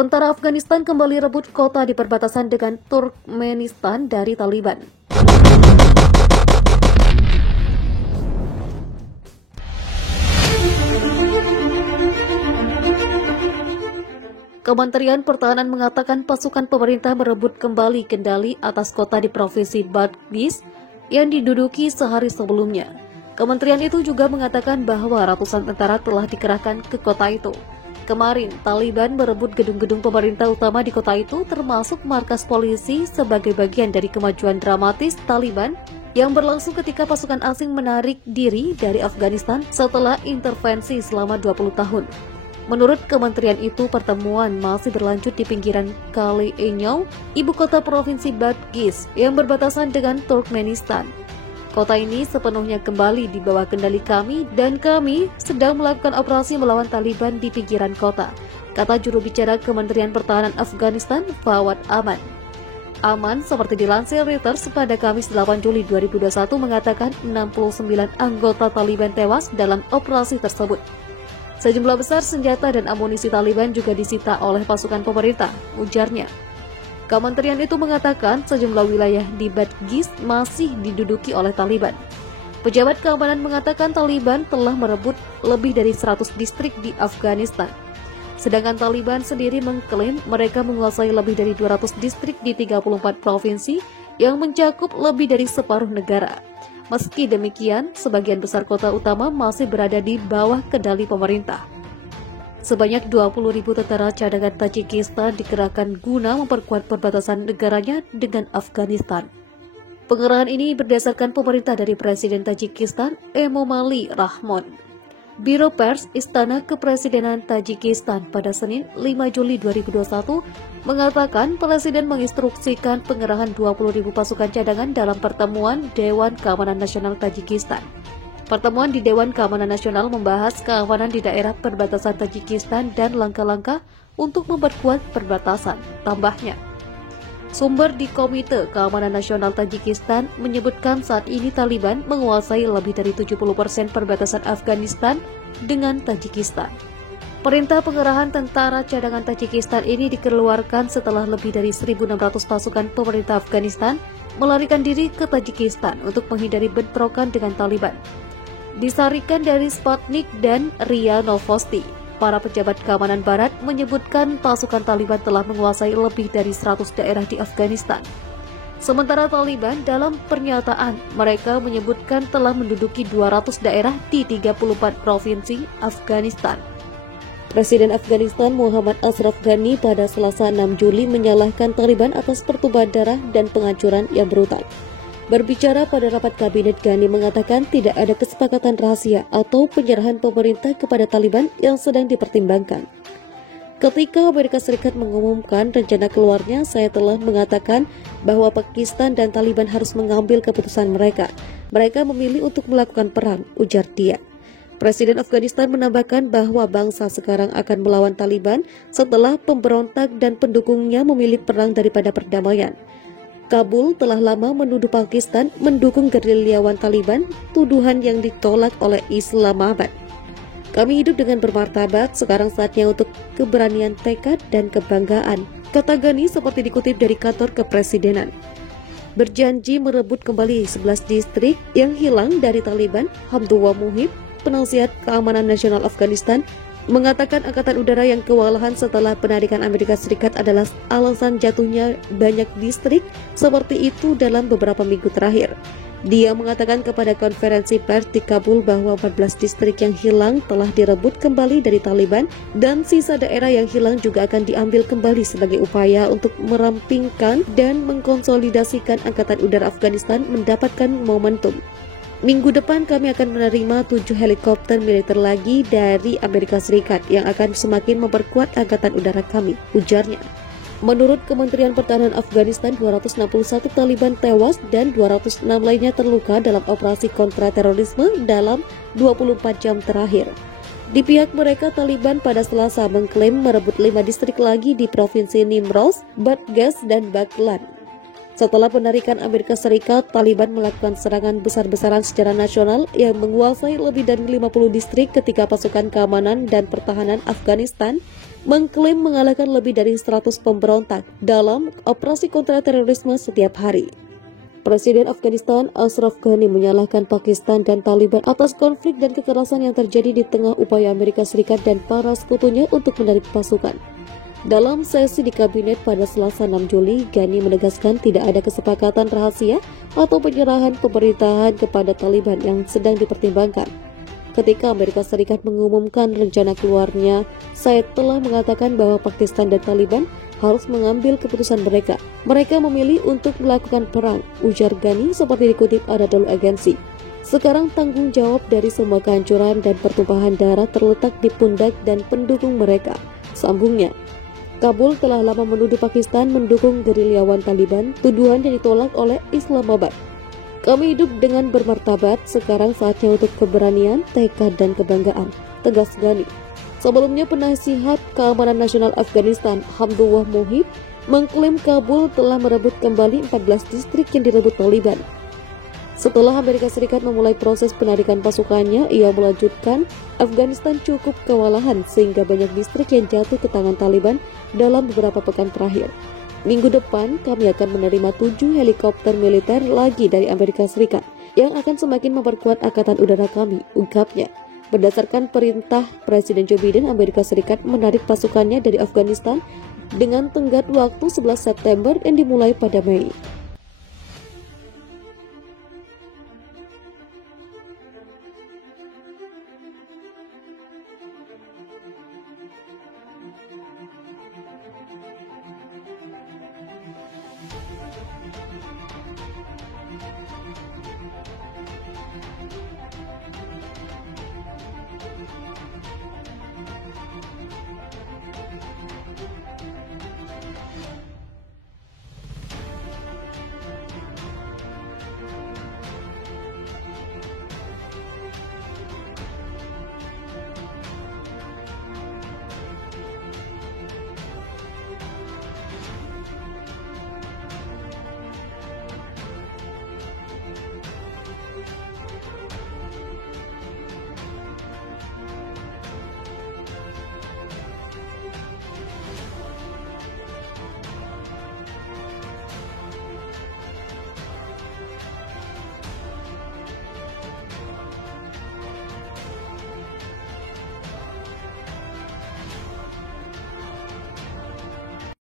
Tentara Afghanistan kembali rebut kota di perbatasan dengan Turkmenistan dari Taliban. Kementerian Pertahanan mengatakan pasukan pemerintah merebut kembali kendali atas kota di Provinsi Badghis yang diduduki sehari sebelumnya. Kementerian itu juga mengatakan bahwa ratusan tentara telah dikerahkan ke kota itu. Kemarin, Taliban merebut gedung-gedung pemerintah utama di kota itu, termasuk markas polisi, sebagai bagian dari kemajuan dramatis Taliban yang berlangsung ketika pasukan asing menarik diri dari Afghanistan setelah intervensi selama 20 tahun. Menurut kementerian itu, pertemuan masih berlanjut di pinggiran Kali Enyau, ibu kota Provinsi Badghis yang berbatasan dengan Turkmenistan. Kota ini sepenuhnya kembali di bawah kendali kami dan kami sedang melakukan operasi melawan Taliban di pinggiran kota, kata juru bicara Kementerian Pertahanan Afghanistan, Fawad Aman. Aman, seperti dilansir Reuters pada Kamis 8 Juli 2021 mengatakan 69 anggota Taliban tewas dalam operasi tersebut. Sejumlah besar senjata dan amunisi Taliban juga disita oleh pasukan pemerintah, ujarnya. Kementerian itu mengatakan sejumlah wilayah di Badghis masih diduduki oleh Taliban. Pejabat keamanan mengatakan Taliban telah merebut lebih dari 100 distrik di Afghanistan. Sedangkan Taliban sendiri mengklaim mereka menguasai lebih dari 200 distrik di 34 provinsi yang mencakup lebih dari separuh negara. Meski demikian, sebagian besar kota utama masih berada di bawah kendali pemerintah. Sebanyak 20.000 tentara cadangan Tajikistan dikerahkan guna memperkuat perbatasan negaranya dengan Afghanistan. Pengerahan ini berdasarkan pemerintah dari Presiden Tajikistan, Emomali Rahmon. Biro Pers Istana Kepresidenan Tajikistan pada Senin 5 Juli 2021 mengatakan Presiden menginstruksikan pengerahan 20.000 pasukan cadangan dalam pertemuan Dewan Keamanan Nasional Tajikistan. Pertemuan di Dewan Keamanan Nasional membahas keamanan di daerah perbatasan Tajikistan dan langkah-langkah untuk memperkuat perbatasan, tambahnya. Sumber di Komite Keamanan Nasional Tajikistan menyebutkan saat ini Taliban menguasai lebih dari 70% perbatasan Afghanistan dengan Tajikistan. Perintah pengerahan tentara cadangan Tajikistan ini dikeluarkan setelah lebih dari 1.600 pasukan pemerintah Afghanistan melarikan diri ke Tajikistan untuk menghindari bentrokan dengan Taliban. Disarikan dari Sputnik dan RIA Novosti, para pejabat keamanan barat menyebutkan pasukan Taliban telah menguasai lebih dari 100 daerah di Afghanistan. Sementara Taliban dalam pernyataan mereka menyebutkan telah menduduki 200 daerah di 34 provinsi Afghanistan. Presiden Afghanistan Muhammad Ashraf Ghani pada Selasa 6 Juli menyalahkan Taliban atas pertumpahan darah dan penghancuran yang brutal. Berbicara pada rapat kabinet, Ghani mengatakan tidak ada kesepakatan rahasia atau penyerahan pemerintah kepada Taliban yang sedang dipertimbangkan. Ketika Amerika Serikat mengumumkan rencana keluarnya, saya telah mengatakan bahwa Pakistan dan Taliban harus mengambil keputusan mereka. Mereka memilih untuk melakukan perang, ujar dia. Presiden Afghanistan menambahkan bahwa bangsa sekarang akan melawan Taliban setelah pemberontak dan pendukungnya memilih perang daripada perdamaian. Kabul telah lama menuduh Pakistan mendukung gerilyawan Taliban, tuduhan yang ditolak oleh Islamabad. Kami hidup dengan bermartabat, sekarang saatnya untuk keberanian tekad dan kebanggaan, kata Ghani seperti dikutip dari kantor kepresidenan. Berjanji merebut kembali 11 distrik yang hilang dari Taliban, Hamdullah Muhib, penasihat keamanan nasional Afghanistan, mengatakan Angkatan Udara yang kewalahan setelah penarikan Amerika Serikat adalah alasan jatuhnya banyak distrik seperti itu dalam beberapa minggu terakhir. Dia mengatakan kepada konferensi pers di Kabul bahwa 14 distrik yang hilang telah direbut kembali dari Taliban dan sisa daerah yang hilang juga akan diambil kembali sebagai upaya untuk merampingkan dan mengkonsolidasikan Angkatan Udara Afghanistan mendapatkan momentum. Minggu depan kami akan menerima 7 helikopter militer lagi dari Amerika Serikat yang akan semakin memperkuat angkatan udara kami, ujarnya. Menurut Kementerian Pertahanan Afghanistan, 261 Taliban tewas dan 206 lainnya terluka dalam operasi kontraterorisme dalam 24 jam terakhir. Di pihak mereka, Taliban pada Selasa mengklaim merebut 5 distrik lagi di Provinsi Nimroz, Badghis, dan Baghlan. Setelah penarikan Amerika Serikat, Taliban melakukan serangan besar-besaran secara nasional yang menguasai lebih dari 50 distrik ketika pasukan keamanan dan pertahanan Afghanistan mengklaim mengalahkan lebih dari 100 pemberontak dalam operasi kontraterorisme setiap hari. Presiden Afghanistan Ashraf Ghani menyalahkan Pakistan dan Taliban atas konflik dan kekerasan yang terjadi di tengah upaya Amerika Serikat dan para sekutunya untuk menarik pasukan. Dalam sesi di kabinet pada Selasa 6 Juli, Ghani menegaskan tidak ada kesepakatan rahasia atau penyerahan pemerintahan kepada Taliban yang sedang dipertimbangkan. Ketika Amerika Serikat mengumumkan rencana keluarnya, Said telah mengatakan bahwa Pakistan dan Taliban harus mengambil keputusan mereka. Mereka memilih untuk melakukan perang, ujar Ghani seperti dikutip Anadolu Agency. Sekarang tanggung jawab dari semua kehancuran dan pertumpahan darah terletak di pundak dan pendukung mereka, sambungnya. Kabul telah lama menuduh Pakistan mendukung gerilyawan Taliban, tuduhan yang ditolak oleh Islamabad. Kami hidup dengan bermartabat, sekarang saatnya untuk keberanian, tekad, dan kebanggaan, tegas Ghani. Sebelumnya, penasihat keamanan nasional Afghanistan, Hamdullah Mohib, mengklaim Kabul telah merebut kembali 14 distrik yang direbut Taliban. Setelah Amerika Serikat memulai proses penarikan pasukannya, ia melanjutkan, Afghanistan cukup kewalahan sehingga banyak distrik yang jatuh ke tangan Taliban dalam beberapa pekan terakhir. Minggu depan, kami akan menerima 7 helikopter militer lagi dari Amerika Serikat yang akan semakin memperkuat angkatan udara kami, ungkapnya. Berdasarkan perintah Presiden Joe Biden, Amerika Serikat menarik pasukannya dari Afghanistan dengan tenggat waktu 11 September yang dimulai pada Mei.